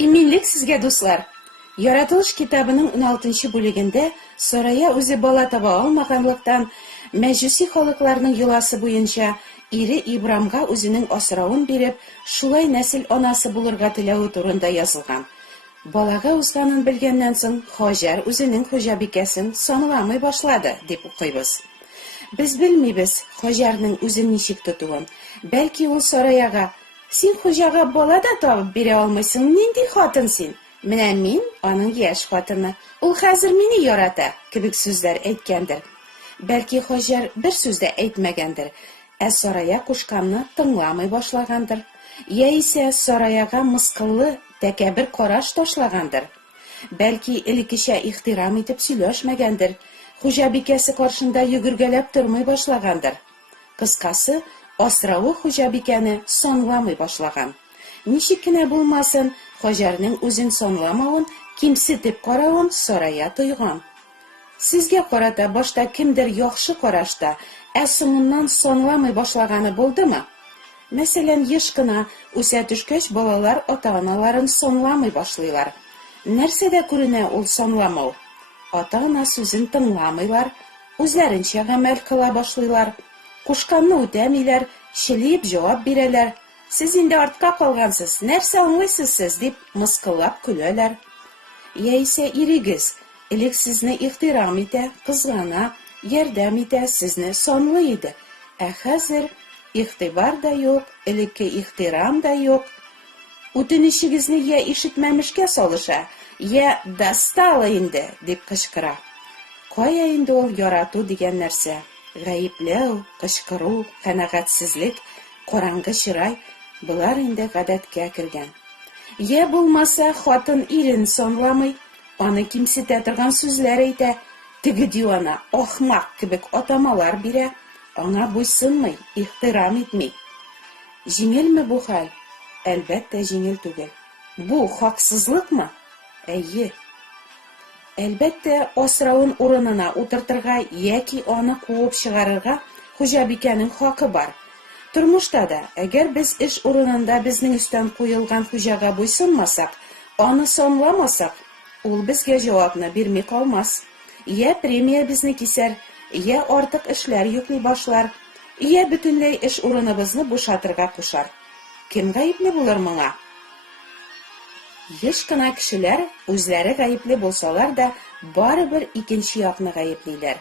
Иминлек сезгә, дуслар. Яратылыш китабының 16-нчы бүлегендә Сарая үзе бала таба алмаганлыктан мәҗүси халыкларның йоласы буенча ире Ибрамга үзенең асравын биреп, шулай нәсел анасы булырга теләүе турында язылган. Балага узганын белгәннән соң Хаҗар үзенең хуҗабикәсен санламый башлады, дип укыйбыз. Без белмибез Хаҗарның үзен ничек тотуын. Бәлки ул Сараяга: "Син хуҗага бала да табып бирә алмыйсың, нинди хатын син? Менә мин аның яшь хатыны. Ул хәзер мине ярата", кебек сүзләр әйткәндер. Бәлки Хаҗар бер сүз дә әйтмәгәндер, Сарая кушканны тыңламый башлагандыр. Яисә Сараяга мыскыллы, тәкәббер караш ташлагандыр. Бәлки элеккечә ихтирам итеп сөйләшмәгәндер, хуҗабикәсе каршында йөгергәләп тормый башлагандыр. Кыскасы, асравы хуҗабикәне санламый башлаган. Ничек кенә булмасын, Хаҗарның үзен санламавын, кимсетеп каравын Сарая тойган. Сезгә карата башта кемдер яхшы карашта, соңыннан санламый башлаганы булдымы? Мәсәлән, еш кына үсә төшкәч балалар ата-аналарын санламый башлыйлар. Нәрсәдә күренә ул санламау? Ата-ана сүзен тыңламыйлар, үзләренчә гамәл кыла башлыйлар. Кушканны үтәмиләр, шелеп җавап бирәләр. "Сез инде артка калгансыз, нәрсә аңлыйсыз сез?" дип мыскыллап көләләр. Яисә ирегез элек сезне ихтирам итә, кызгана, ярдәм итә, сезне санлый иде. Хәзер игътибар да юк, элекке ихтирам да юк. Үтенечегезне я ишетмәмешкә салыша, я достала инде, дип кычкыра. Кая инде ул ярату дигән нәрсә? Гаепләү, кычкыру, канәгатьсезлек, караңгы чырай, булар инде гадәткә кергән. Я булмаса хатын ирен санламый, аны кимсетә торган сүзләр әйтә, теге дивана, ахмак кебек атамалар бирә, аңа буйсынмый, ихтирам итми. Җиңелме бу хәл? Әлбәттә җиңел түгел. Бу хаксызлыкмы? Әйе. Әлбәттә, асравын урынына утыртырга яки аны куып чыгарырга хуҗабикәнең хакы бар. Тормышта да, әгәр без эш урынында безнең өстән куелган хуҗага буйсынмасак, аны санламасак, ул безгә җавапны бирми калмас. Я премия безне кисәр, я артык эшләр йөклий башлар, я бөтенләй эш урыныбызны бушатырга кушар. Кем гаепле булыр моңа? Еш кына кешеләр үзләре гаепле булсалар да, барыбер икенче якны гаеплиләр.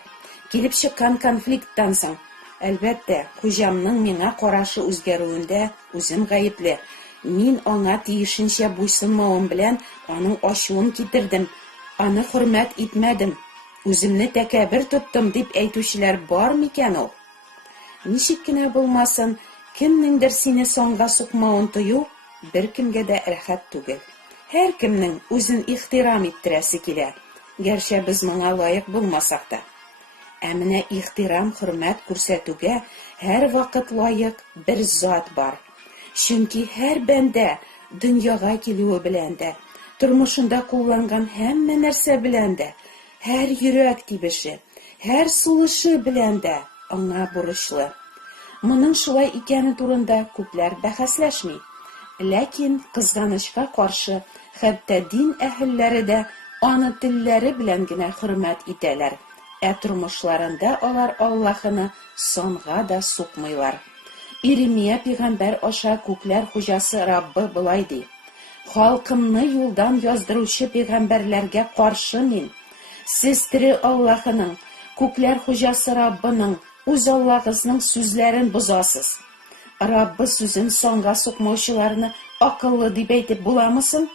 Килеп чыккан конфликттан соң, әлбәттә, хуҗамның миңа карашы үзгәрүендә үзем гаепле. Мин аңа тиешенчә буйсынмавым белән аның ачуын китердем, аны хөрмәт итмәдем, үземне тәкәббер тоттым дип әйтүчеләр бар микән ул? Ничек кенә булмасын, кемнеңдер сине соңга сукмавын тою беркемгә дә рәхәт түгел. Һәр кемнең үзен ихтирам иттерәсе килә, гәрчә без моңа лаек булмасак та. Менә ихтирам, хөрмәт күрсәтүгә һәр вакыт лаек бер зат бар. Чөнки һәр бәндә дөньяга килүе белән дә, тормышында кулланган һәммә нәрсә белән дә, һәр йөрәк тибеше, һәр сулышы белән дә аңа бурычлы. Моның шулай икәне турында күпләр бәхәсләшми. Ләкин кызганычка каршы, хәтта дин әһелләре дә аны телләре белән генә хөрмәт итәләр. Тормышларында алар Аллаһыны санга да сукмыйлар. Иремия пәйгамбәр аша күкләр хуҗасы Раббы булай ди: "Халкымны юлдан яздыручы пәйгамбәрләргә каршы мин, сез тере Аллаһының, күкләр хуҗасы Раббының, үз Аллагызның сүзләрен бозасыз. Раббы сүзен санга сукмаучыларны акыллы дип әйтеп буламысың?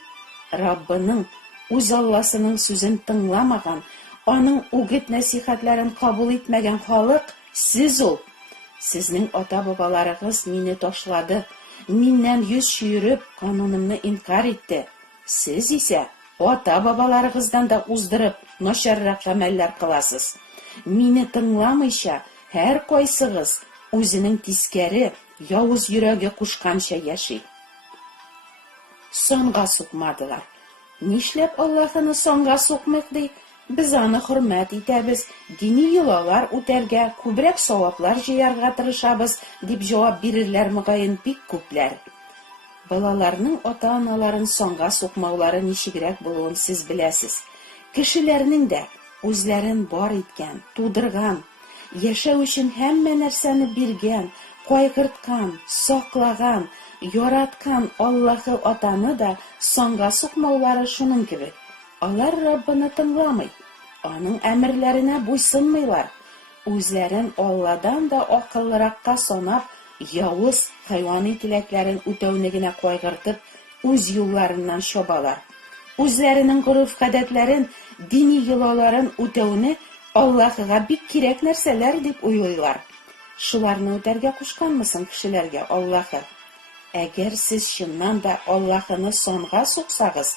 Раббының, үз Алласының сүзен тыңламаган, аның үгет нәсихәтләрен кабул итмәгән халык сез ул. Сезнең ата-бабаларыгыз мине ташлады, миннән йөз чөйреп, канунымны инкар итте. Сез исә ата-бабаларыгыздан да уздырып, начаррак гамәлләр кыласыз. Мине тыңламыйча, һәр кайсыгыз үзенең тискәре, явыз йөрәге кушканча яши." Санга сукмадылар. Нишләп Аллаһыны санга сукмыйк ди? Без аны хөрмәт итәбез, дини йолалар үтәргә, күбрәк саваплар җыярга тырышабыз, дип җавап бирерләр мөгаен бик күпләр. Балаларның ата-аналарын соңга сукмаулары ничегрәк булуын сез беләсез. Кешеләрнең дә үзләрен бар иткән, тудырган, яшәү өчен һәммә нәрсәне биргән, кайгырткан, саклаган, яраткан Аллаһы атаны да соңга сукмаулары шуның кебек. Алар Раббыны тыңламый, аның әмерләренә буйсынмыйлар. Үзләрен Алладан да акыллыракка санап, явыз хайвани теләкләрен үтәүне генә кайгыртып, үз юлларыннан чабалар. Үзләренең гореф-гадәтләрен, дини йолаларын үтәүне Аллаһыга бик кирәк нәрсәләр дип уйлыйлар. Шуларны үтәргә кушканмысың кешеләргә Аллаһы? Әгәр сез чыннан да Аллаһыны сонга суксагыз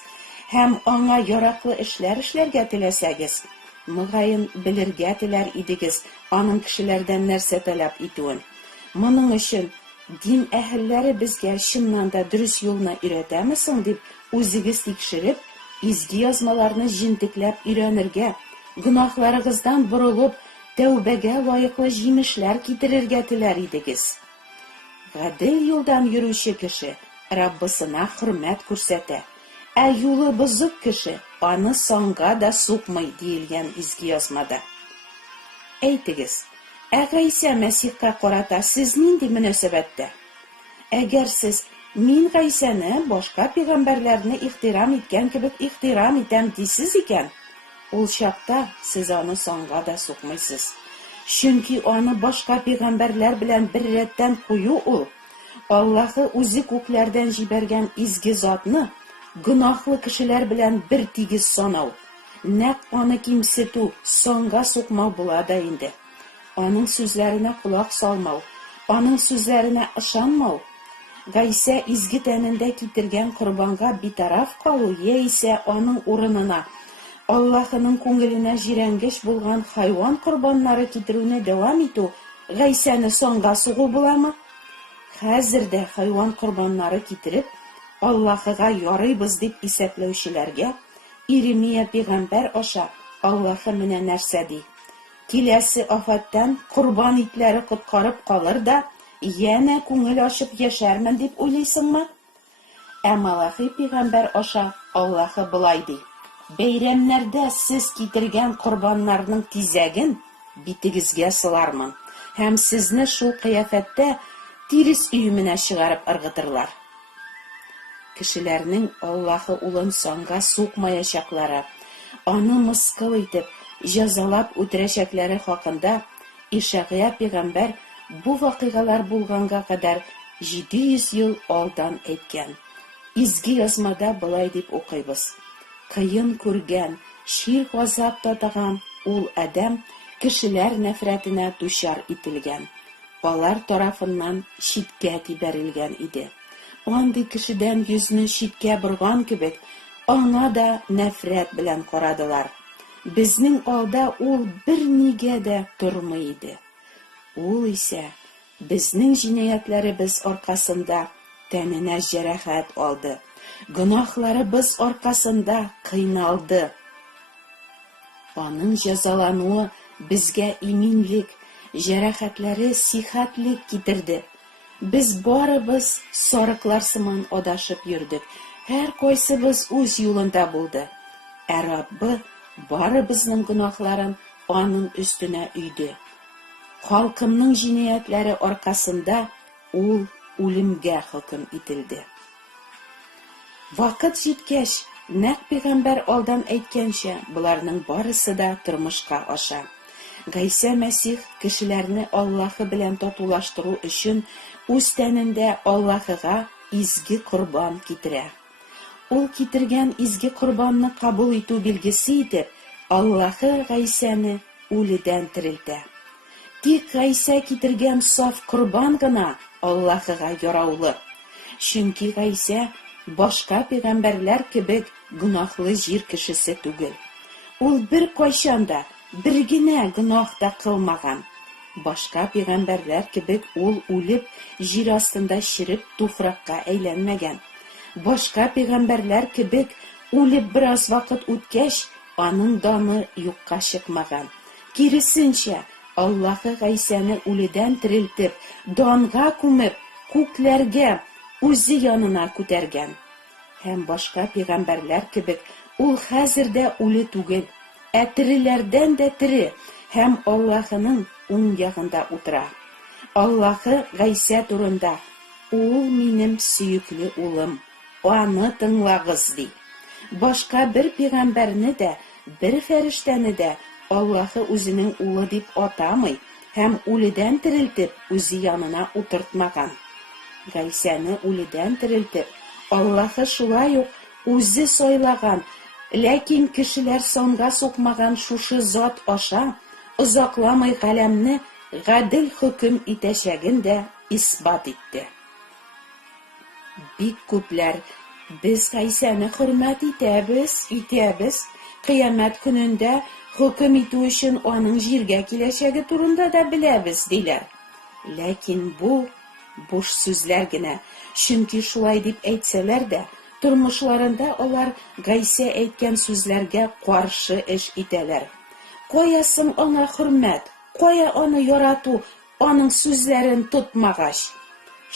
һәм аңа яраклы эшләр эшләргә теләсәгез, мөгаен белергә теләр идегез аның кешеләрдән нәрсә таләп итүен. Моның өчен дин әһелләре безгә чыннан да дөрес юлны өйрәтәме соң дип үзегез тикшереп, изге язмаларны җентекләп өйрәнергә, гөнаһларыгыздан борылып, тәүбәгә лаеклы җимешләр китерергә теләр идегез. Гадел юлдан йөрүче кеше Раббысына хөрмәт күрсәтә, ә юлы бозык кеше аны соңга да сукмый диелгән изге язмада. Әйтегез, Гайса Мәсихкә карата сез нинди мөнәсәбәттә? Әгәр сез мин Гайсаны башка пәйгамбәрләрне ихтирам иткән кебек ихтирам итәм дисез икән, ул чакта сез аны соңга да сукмыйсыз. Чөнки аны башка пәйгамбәрләр белән бер рәттән кую ул. Аллаһы үзе күкләрдән җибәргән изге затны гөнаһлы кешеләр белән бер тигез санау, нәкъ аны кимсетү, соңга сукмау була да инде. Аның сүзләренә кулак салмау, аның сүзләренә ышанмау, Гайса изге тәнендә китергән корбанга битараф калу, яисә аның урынына Аллаһының күңеленә җирәнгеч булган хайван корбаннары китерүне дәвам итү Гайсаны соңга сугу буламы? Хәзер дә хайван корбаннары китереп, Аллаһыга ярыйбыз дип исәпләүчеләргә Иремия пәйгамбәр аша Аллаһы менә нәрсә ди. Киләсе афаттан корбан итләре коткарып калыр да, янә күңел ачып яшәрмен дип уйлыйсыңмы? Ә Малахи пәйгамбәр аша Аллаһы булай ди: бәйрәмнәрдә сез китергән корбаннарның тизәген битегезгә сылармын, һәм сезне шул кыяфәттә тирес өеменә чыгарып ыргытырлар. Кешеләрнең Аллаһы улын соңга сукмаячаклары, аны мыскыл итеп, җәзалап үтерәчәкләре хакында Ишагия пәйгамбәр бу вакыйгалар булганга кадәр 700 ел алдан әйткән. Изге язмада былай дип укыйбыз: кыен күргән, шир газап татаган ул адәм кешеләр нәфрәтенә дучар ителгән. Алар тарафыннан читкә кибәрелгән иде. Андый кешедән йөзне читкә борган кебек, аңа да нәфрәт белән карадылар. Безнең алда ул бер нигә дә тормый иде. Ул исә безнең җинаятларыбыз аркасында тәненә җәрәхәт алды. Гөнаһларыбыз аркасында кыйналды. Аның җәзалануы безгә иминлек, җәрәхәтләре сихәтлек китерде. Без барыбыз сарыклар сыман адашып йөрдек. Һәр кайсыбыз үз юлында булды. Ә Раббы барыбызның гөнаһларын аның өстенә өйде. Халкымның җинаятләре аркасында ул үлемгә хөкем ителде. Вакыт җиткәч, нәкъ пәйгамбәр алдан әйткәнчә, буларның барысы да тормышка аша. Гайса Мәсих кешеләрне Аллаһы белән татулаштыру өчен үз тәнендә Аллаһыга изге корбан китерә. Ул китергән изге корбанны кабул итү билгесе итеп, Аллаһы Гайсаны үледән терелтә. Тик Гайса китергән саф корбан гына Аллаһыга яраулы. Чөнки Гайса башка пәйгамбәрләр кебек гөнаһлы җир кешесе түгел. Ул бер кайчанда бер генә гөнаһ та кылмаган. Башка пәйгамбәрләр кебек ул үлеп, җир астында чиреп туфракка әйләнмәгән. Башка пәйгамбәрләр кебек үлеп бераз вакыт үткәч, аның даны юкка чыкмаган. Киресенчә, Аллаһы Гайсаны үледән терелтеп, данга күмеп, күкләргә, үзе янына күтәргән. Һәм башка пәйгамбәрләр кебек, ул хәзер дә үле түгел, ә тереләрдән дә тере һәм Аллаһының уң ягында утыра. Аллаһы Гайса турында: "Ул минем сөекле улым, аны тыңлагыз" ди. Башка бер пәйгамбәрне дә, бер фәрештәне дә Аллаһы үзенең улы дип атамый һәм үледән терелтеп үзе янына утыртмаган. Гайсаны үледән терелтеп Аллаһы шулай ук үзе сайлаган, ләкин кешеләр санга сукмаган шушы зат аша озакламый галәмне гадел хөкем итәчәген дә исбат итте. Бик күпләр: "Без Гайсаны хөрмәт итәбез, кыямәт көнендә хөкем итү өчен аның җиргә киләчәге турында да беләбез" диләр. Ләкин бу буш сүзләр генә, чөнки шулай дип әйтсәләр дә, тормышларында алар Гайса әйткән сүзләргә каршы эш итәләр. Кая соң аңа хөрмәт, кая аны ярату, аның сүзләрен тотмагач?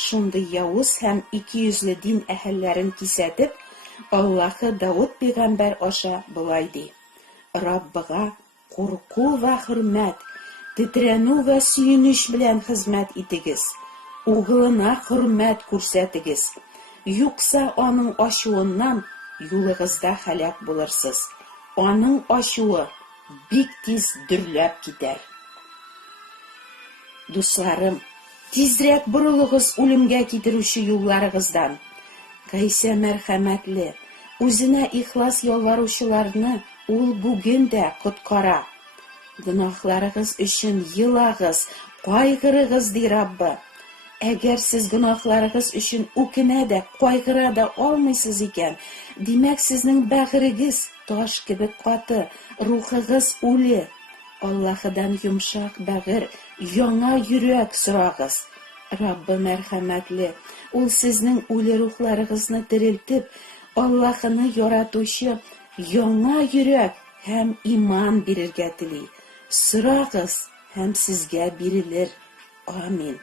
Шундый явыз һәм икейөзле дин әһелләрен кисәтеп, Аллаһы Дауд пәйгамбәр аша болай ди: "Раббыга курку ва хөрмәт, тетрәнү ва сөенеч белән хезмәт итегез. Угылына хөрмәт күрсәтегез, юкса аның ачуыннан юлыгызда һәлак булырсыз. Аның ачуы бик тиз дөрләп китәр." Дусларым, тизрәк борылыгыз үлемгә китерүче юлларыгыздан. Гайса мәрхәмәтле, үзенә ихлас ялваручыларны ул бүген дә коткара. Гөнаһларыгыз өчен елагыз, кайгырыгыз ди Раббы. Әгәр сез гөнаһларыгыз өчен үкенә дә, кайгыра да алмыйсыз икән, димәк сезнең бәгырегез таш кебек каты, рухыгыз үле. Аллаһыдан йомшак бәгыр, яңа йөрәк сорагыз. Раббы мәрхәмәтле, ул сезнең үле рухларыгызны терелтеп, Аллаһыны яратучы яңа йөрәк һәм иман бирергә тели. Сорагыз һәм сезгә бирелер. Амин.